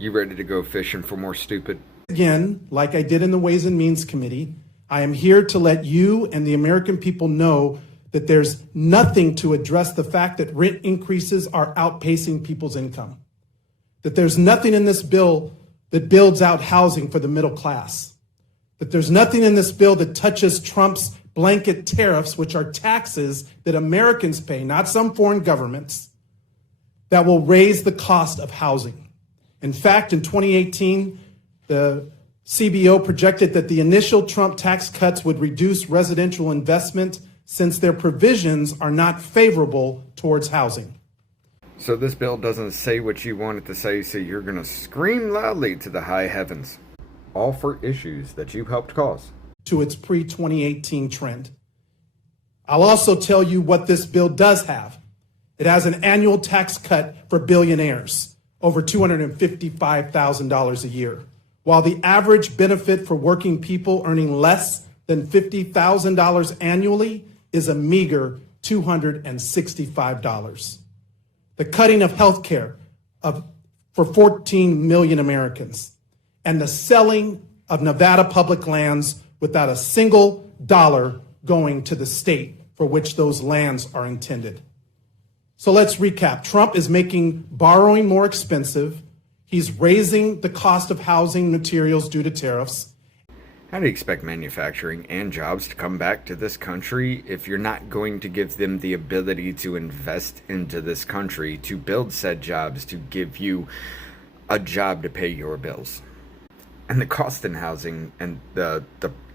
You ready to go fishing for more stupid? Again, like I did in the Ways and Means Committee, I am here to let you and the American people know that there's nothing to address the fact that rent increases are outpacing people's income. That there's nothing in this bill that builds out housing for the middle class. That there's nothing in this bill that touches Trump's blanket tariffs, which are taxes that Americans pay, not some foreign governments, that will raise the cost of housing. In fact, in 2018, the CBO projected that the initial Trump tax cuts would reduce residential investment since their provisions are not favorable towards housing. So this bill doesn't say what you want it to say, so you're going to scream loudly to the high heavens. All for issues that you helped cause. To its pre-2018 trend. I'll also tell you what this bill does have. It has an annual tax cut for billionaires, over $255,000 a year, while the average benefit for working people earning less than $50,000 annually is a meager $265. The cutting of health care for 14 million Americans, and the selling of Nevada public lands without a single dollar going to the state for which those lands are intended. So let's recap. Trump is making borrowing more expensive. He's raising the cost of housing materials due to tariffs. How do you expect manufacturing and jobs to come back to this country if you're not going to give them the ability to invest into this country, to build said jobs, to give you a job to pay your bills? And the cost in housing and the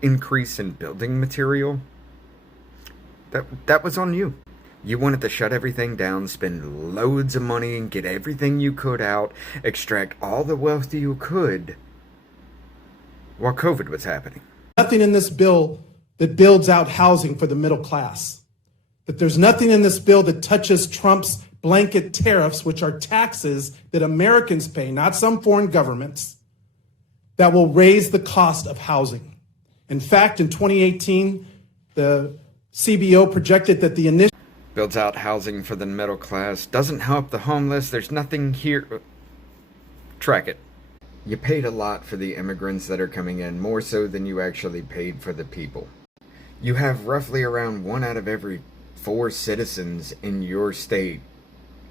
increase in building material, that was on you. You wanted to shut everything down, spend loads of money and get everything you could out, extract all the wealth you could while COVID was happening. Nothing in this bill that builds out housing for the middle class. That there's nothing in this bill that touches Trump's blanket tariffs, which are taxes that Americans pay, not some foreign governments, that will raise the cost of housing. In fact, in 2018, the CBO projected that the initial builds out housing for the middle class, doesn't help the homeless. There's nothing here. Track it. You paid a lot for the immigrants that are coming in, more so than you actually paid for the people. You have roughly around 1 out of every 4 citizens in your state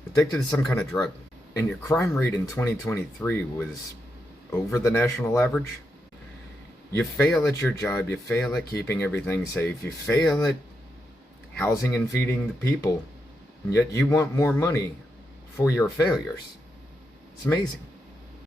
addicted to some kind of drug. And your crime rate in 2023 was over the national average. You fail at your job, you fail at keeping everything safe, you fail at housing and feeding the people, and yet you want more money for your failures. It's amazing.